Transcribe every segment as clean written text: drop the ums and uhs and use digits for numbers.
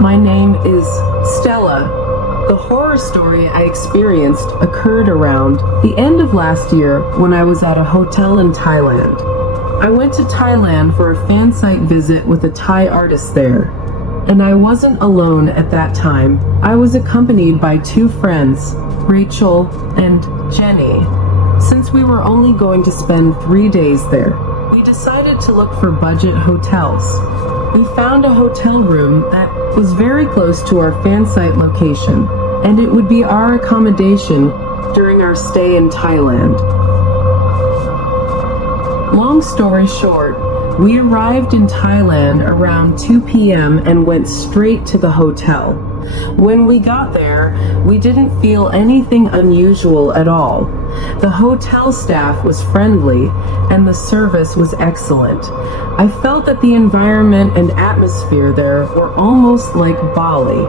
My name is Stella. The horror story I experienced occurred around the end of last year when I was at a hotel in Thailand. I went to Thailand for a fan site visit with a Thai artist there, and I wasn't alone at that time. I was accompanied by two friends, Rachel and Jenny. Since we were only going to spend 3 days there, we decided to look for budget hotels. We found a hotel room that was very close to our fan site location, and it would be our accommodation during our stay in Thailand. Long story short, we arrived in Thailand around 2 p.m. and went straight to the hotel. When we got there, we didn't feel anything unusual at all. The hotel staff was friendly and the service was excellent. I felt that the environment and atmosphere there were almost like Bali.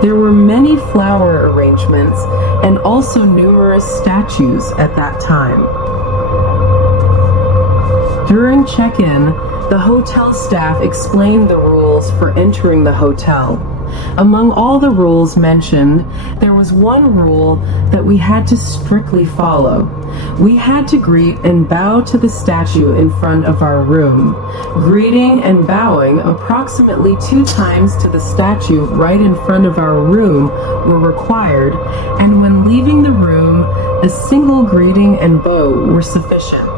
There were many flower arrangements and also numerous statues at that time. During check-in, the hotel staff explained the rules for entering the hotel. Among all the rules mentioned, there was one rule that we had to strictly follow. We had to greet and bow to the statue in front of our room. Greeting and bowing approximately 2 times to the statue right in front of our room were required, and when leaving the room, a single greeting and bow were sufficient.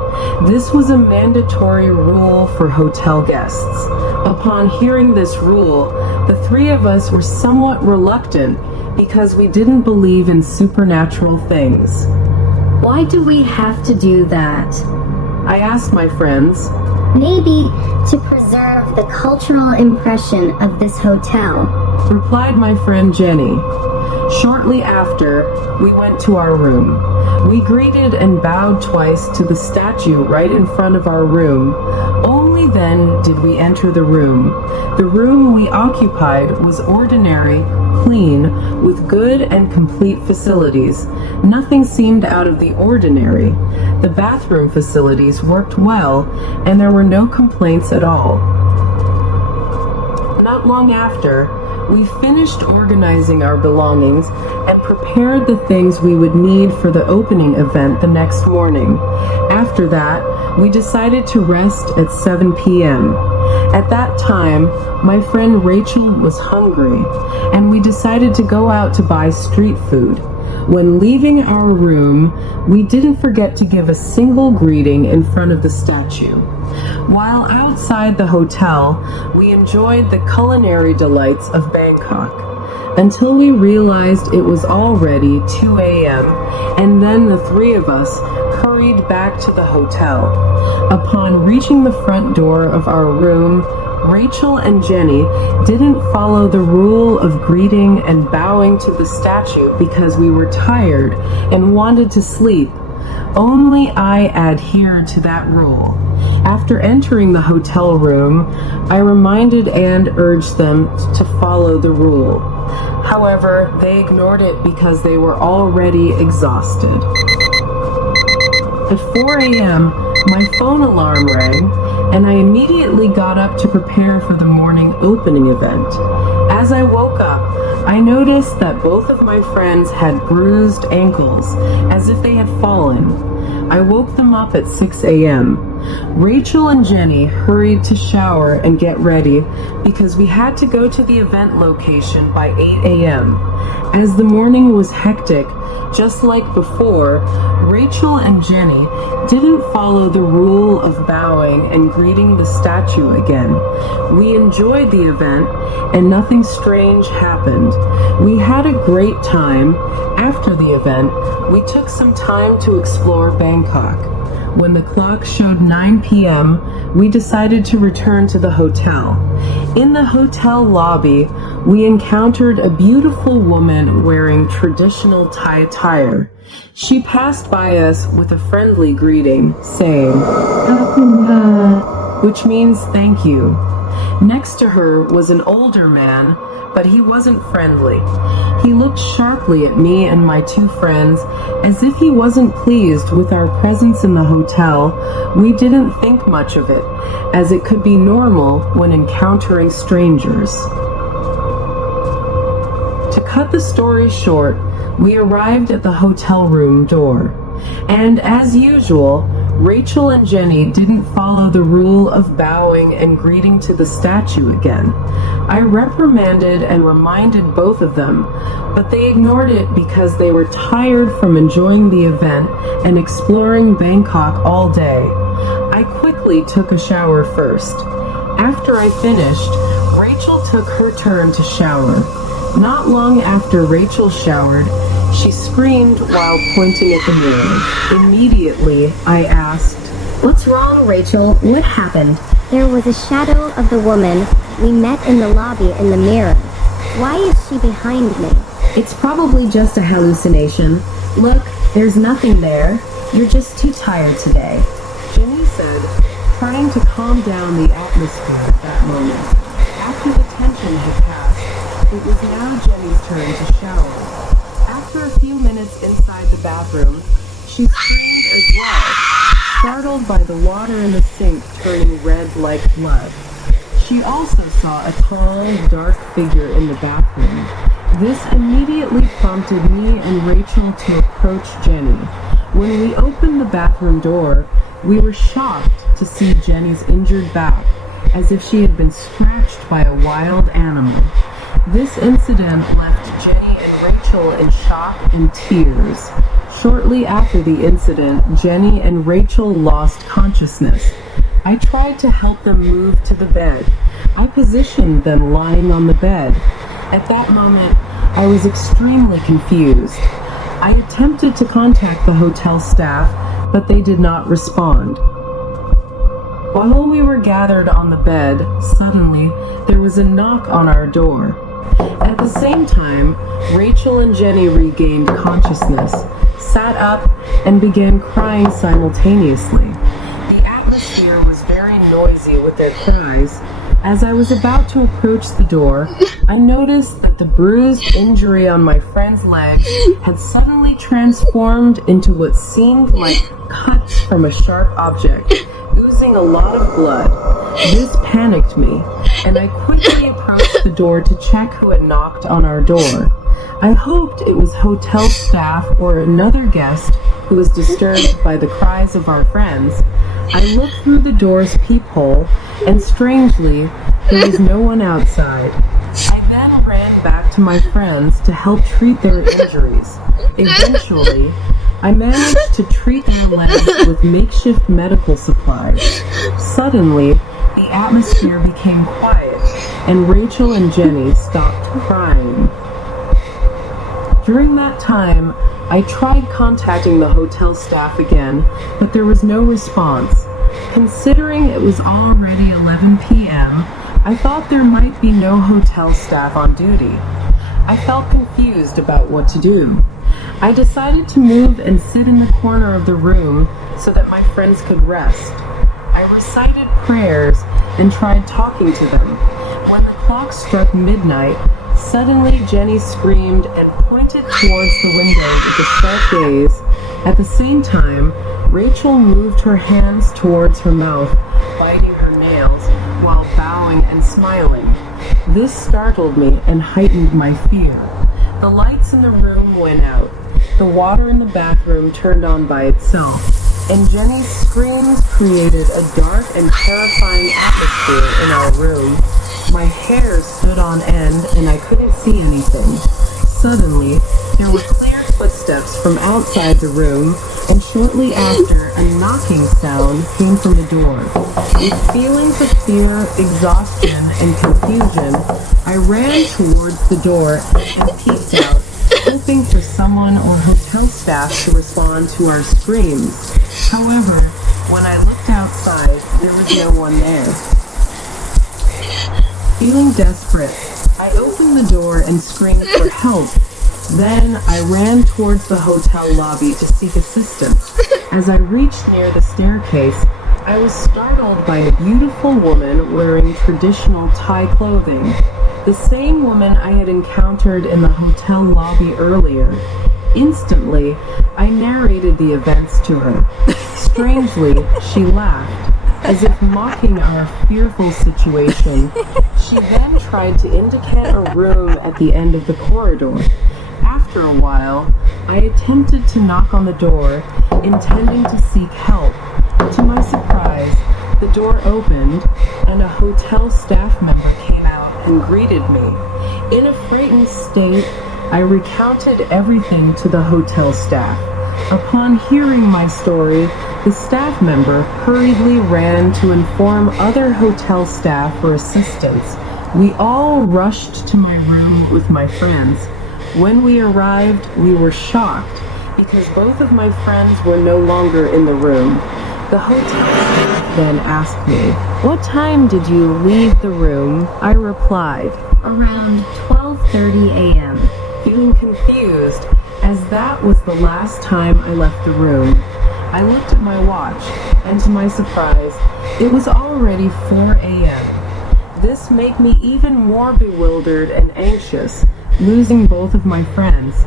This was a mandatory rule for hotel guests. Upon hearing this rule, the 3 of us were somewhat reluctant because we didn't believe in supernatural things. Why do we have to do that? I asked my friends. Maybe to preserve the cultural impression of this hotel, Replied my friend Jenny. Shortly after, we went to our room. We greeted and bowed twice to the statue right in front of our room. Only then did we enter the room. The room we occupied was ordinary, clean, with good and complete facilities. Nothing seemed out of the ordinary. The bathroom facilities worked well, and there were no complaints at all. Not long after, we finished organizing our belongings and prepared the things we would need for the opening event the next morning. After that, we decided to rest at 7 p.m. At that time, my friend Rachel was hungry, and we decided to go out to buy street food. When leaving our room, we didn't forget to give a single greeting in front of the statue. While outside the hotel, we enjoyed the culinary delights of Bangkok until we realized it was already 2 a.m., and then the 3 of us hurried back to the hotel. Upon reaching the front door of our room, Rachel and Jenny didn't follow the rule of greeting and bowing to the statue because we were tired and wanted to sleep. Only I adhered to that rule. After entering the hotel room, I reminded and urged them to follow the rule. However, they ignored it because they were already exhausted. At 4 a.m., my phone alarm rang, and I immediately got up to prepare for the morning opening event. As I woke up, I noticed that both of my friends had bruised ankles, as if they had fallen. I woke them up at 6 a.m. Rachel and Jenny hurried to shower and get ready because we had to go to the event location by 8 a.m. As the morning was hectic, just like before, Rachel and Jenny didn't follow the rule of bowing and greeting the statue again. We enjoyed the event and nothing strange happened. We had a great time. After the event, we took some time to explore Bangkok. When the clock showed 9 p.m., we decided to return to the hotel. In the hotel lobby, we encountered a beautiful woman wearing traditional Thai attire. She passed by us with a friendly greeting, saying, "Kapunha," which means thank you. Next to her was an older man, but he wasn't friendly. He looked sharply at me and my 2 friends as if he wasn't pleased with our presence in the hotel. We didn't think much of it, as it could be normal when encountering strangers. To cut the story short, we arrived at the hotel room door. And as usual, Rachel and Jenny didn't follow the rule of bowing and greeting to the statue again. I reprimanded and reminded both of them, but they ignored it because they were tired from enjoying the event and exploring Bangkok all day. I quickly took a shower first. After I finished, Rachel took her turn to shower. Not long after Rachel showered, she screamed while pointing at the mirror. Immediately, I asked, "What's wrong, Rachel? What happened?" "There was a shadow of the woman we met in the lobby in the mirror. Why is she behind me?" "It's probably just a hallucination. Look, there's nothing there. You're just too tired today," Jenny said, trying to calm down the atmosphere at that moment. After the tension had passed, it was now Jenny's turn to shower. After a few minutes inside the bathroom, she screamed as well, startled by the water in the sink turning red like blood. She also saw a tall, dark figure in the bathroom. This immediately prompted me and Rachel to approach Jenny. When we opened the bathroom door, we were shocked to see Jenny's injured back, as if she had been scratched by a wild animal. This incident left Jenny and Rachel in shock and tears. Shortly after the incident, Jenny and Rachel lost consciousness. I tried to help them move to the bed. I positioned them lying on the bed. At that moment, I was extremely confused. I attempted to contact the hotel staff, but they did not respond. While we were gathered on the bed, suddenly there was a knock on our door. At the same time, Rachel and Jenny regained consciousness, sat up, and began crying simultaneously. The atmosphere was very noisy with their cries. As I was about to approach the door, I noticed that the bruised injury on my friend's leg had suddenly transformed into what seemed like cuts from a sharp object, oozing a lot of blood. This panicked me, and I quickly approached the door to check who had knocked on our door. I hoped it was hotel staff or another guest who was disturbed by the cries of our friends. I looked through the door's peephole, and strangely, there was no one outside. I then ran back to my friends to help treat their injuries. Eventually, I managed to treat their legs with makeshift medical supplies. Suddenly, the atmosphere became quiet, and Rachel and Jenny stopped crying. During that time, I tried contacting the hotel staff again, but there was no response. Considering it was already 11 p.m., I thought there might be no hotel staff on duty. I felt confused about what to do. I decided to move and sit in the corner of the room so that my friends could rest. I recited prayers and tried talking to them. When the clock struck midnight, suddenly Jenny screamed and pointed towards the window with a sharp gaze. At the same time, Rachel moved her hands towards her mouth, biting her nails while bowing and smiling. This startled me and heightened my fear. The lights in the room went out. The water in the bathroom turned on by itself, and Jenny's screams created a dark and terrifying atmosphere in our room. My hair stood on end and I couldn't see anything. Suddenly, there were clear footsteps from outside the room, and shortly after, a knocking sound came from the door. With feelings of fear, exhaustion, and confusion, I ran towards the door and peeked out, hoping for someone or hotel staff to respond to our screams. However, when I looked outside, there was no one there. Feeling desperate, I opened the door and screamed for help. Then I ran towards the hotel lobby to seek assistance. As I reached near the staircase, I was startled by a beautiful woman wearing traditional Thai clothing, the same woman I had encountered in the hotel lobby earlier. Instantly, I narrated the events to her. Strangely, she laughed. as if mocking our fearful situation. She then tried to indicate a room at the end of the corridor. After a while, I attempted to knock on the door, intending to seek help. To my surprise, the door opened, and a hotel staff member came out and greeted me. In a frightened state, I recounted everything to the hotel staff. Upon hearing my story, the staff member hurriedly ran to inform other hotel staff for assistance. We all rushed to my room with my friends. When we arrived, we were shocked because both of my friends were no longer in the room. The hotel staff then asked me, "What time did you leave the room?" I replied, Around 12:30 a.m. feeling confused, as that was the last time I left the room. I looked at my watch, and to my surprise, it was already 4 a.m. This made me even more bewildered and anxious, losing both of my friends.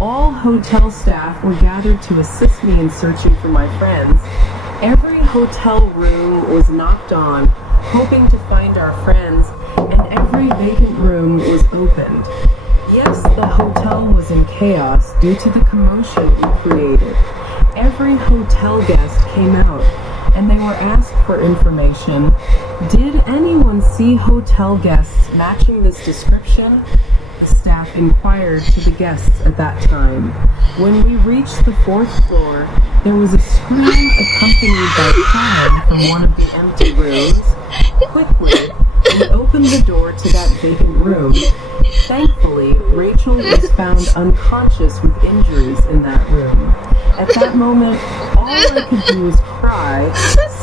All hotel staff were gathered to assist me in searching for my friends. Every hotel room was knocked on, hoping to find our friends, and every vacant room was opened. Yes, the hotel was in chaos due to the commotion we created. Every hotel guest came out, and they were asked for information. Did anyone see hotel guests matching this description? Staff inquired to the guests at that time. When we reached the 4th floor, there was a scream accompanied by crying from one of the empty rooms. Quickly, we opened the door to that vacant room. Thankfully, Rachel was found unconscious with injuries in that room. At that moment, all I could do was cry,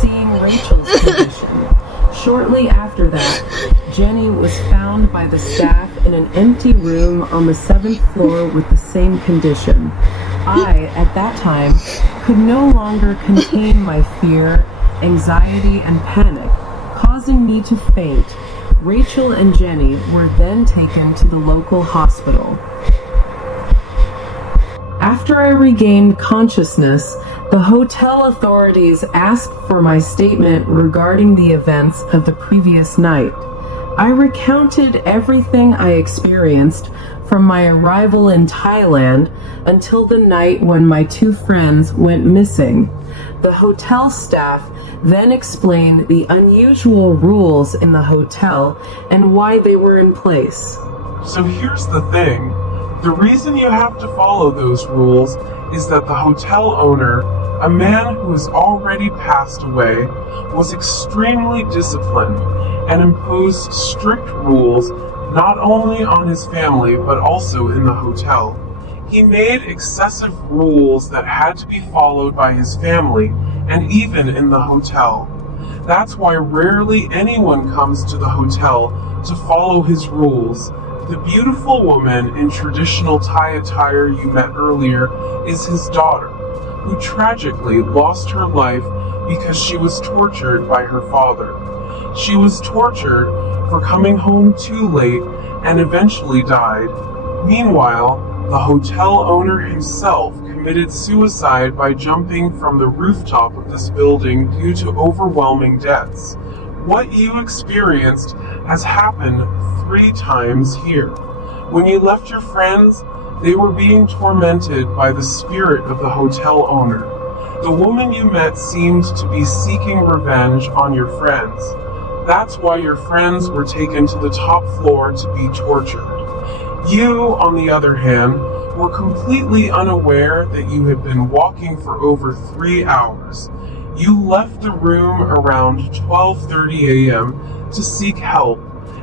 seeing Rachel's condition. Shortly after that, Jenny was found by the staff in an empty room on the 7th floor with the same condition. I, at that time, could no longer contain my fear, anxiety, and panic, causing me to faint. Rachel and Jenny were then taken to the local hospital. After I regained consciousness, the hotel authorities asked for my statement regarding the events of the previous night. I recounted everything I experienced from my arrival in Thailand until the night when my 2 friends went missing. The hotel staff then explained the unusual rules in the hotel and why they were in place. So here's the thing. The reason you have to follow those rules is that the hotel owner, a man who has already passed away, was extremely disciplined and imposed strict rules not only on his family but also in the hotel. He made excessive rules that had to be followed by his family and even in the hotel. That's why rarely anyone comes to the hotel to follow his rules. The beautiful woman in traditional Thai attire you met earlier is his daughter, who tragically lost her life because she was tortured by her father. She was tortured for coming home too late and eventually died. Meanwhile, the hotel owner himself committed suicide by jumping from the rooftop of this building due to overwhelming debts. What you experienced has happened 3 times here. When you left your friends, they were being tormented by the spirit of the hotel owner. The woman you met seemed to be seeking revenge on your friends. That's why your friends were taken to the top floor to be tortured. You, on the other hand, were completely unaware that you had been walking for over 3 hours. You left the room around 12:30 a.m. to seek help,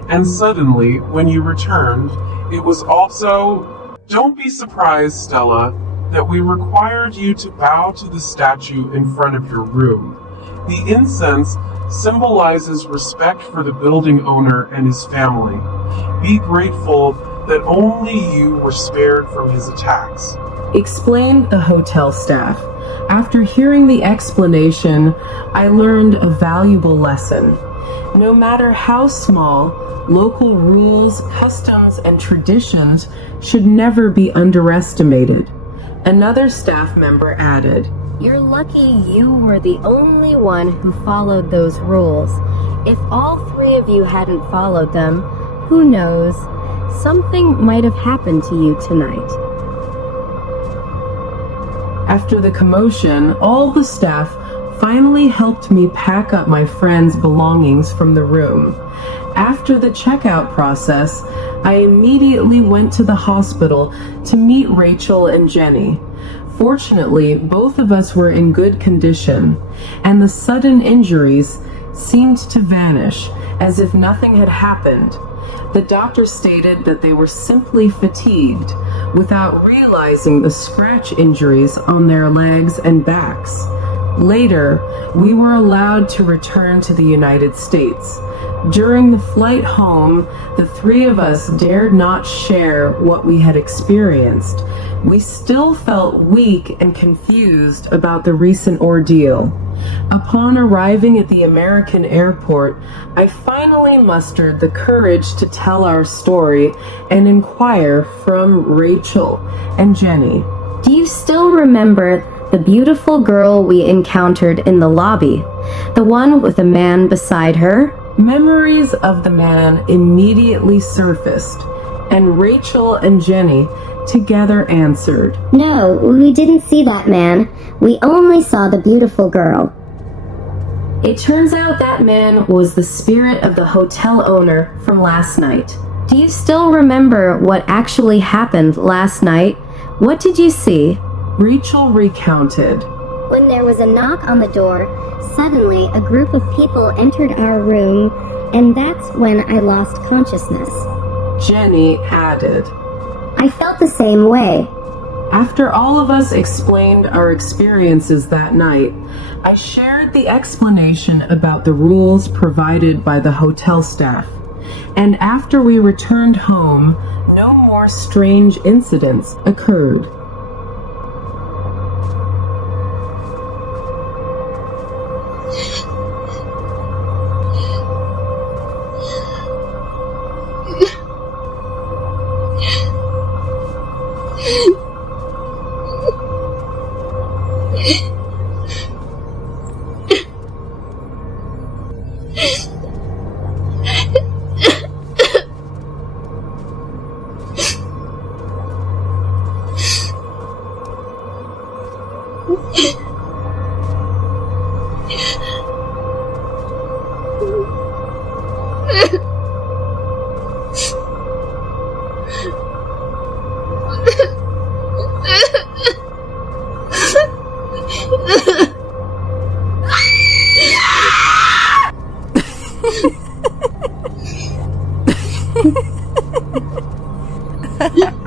and suddenly, when you returned, it was also... Don't be surprised, Stella, that we required you to bow to the statue in front of your room. The incense symbolizes respect for the building owner and his family. Be grateful that only you were spared from his attacks. Explained the hotel staff. After hearing the explanation, I learned a valuable lesson. No matter how small, local rules, customs, and traditions should never be underestimated. Another staff member added, You're lucky you were the only one who followed those rules. If all three of you hadn't followed them, who knows? Something might have happened to you tonight. After the commotion, all the staff finally helped me pack up my friend's belongings from the room. After the checkout process, I immediately went to the hospital to meet Rachel and Jenny. Fortunately, both of us were in good condition, and the sudden injuries seemed to vanish as if nothing had happened. The doctor stated that they were simply fatigued, without realizing the scratch injuries on their legs and backs. Later, we were allowed to return to the United States. During the flight home, the three of us dared not share what we had experienced. We still felt weak and confused about the recent ordeal. Upon arriving at the American airport, I finally mustered the courage to tell our story and inquire from Rachel and Jenny. Do you still remember the beautiful girl we encountered in the lobby? The one with a man beside her? Memories of the man immediately surfaced, and Rachel and Jenny together answered, No, we didn't see that man. We only saw the beautiful girl. It turns out that man was the spirit of the hotel owner from last night. Do you still remember what actually happened last night? What did you see? Rachel recounted. When there was a knock on the door, suddenly a group of people entered our room, and that's when I lost consciousness. Jenny added. I felt the same way. After all of us explained our experiences that night, I shared the explanation about the rules provided by the hotel staff. And after we returned home, no more strange incidents occurred. Ha ha ha.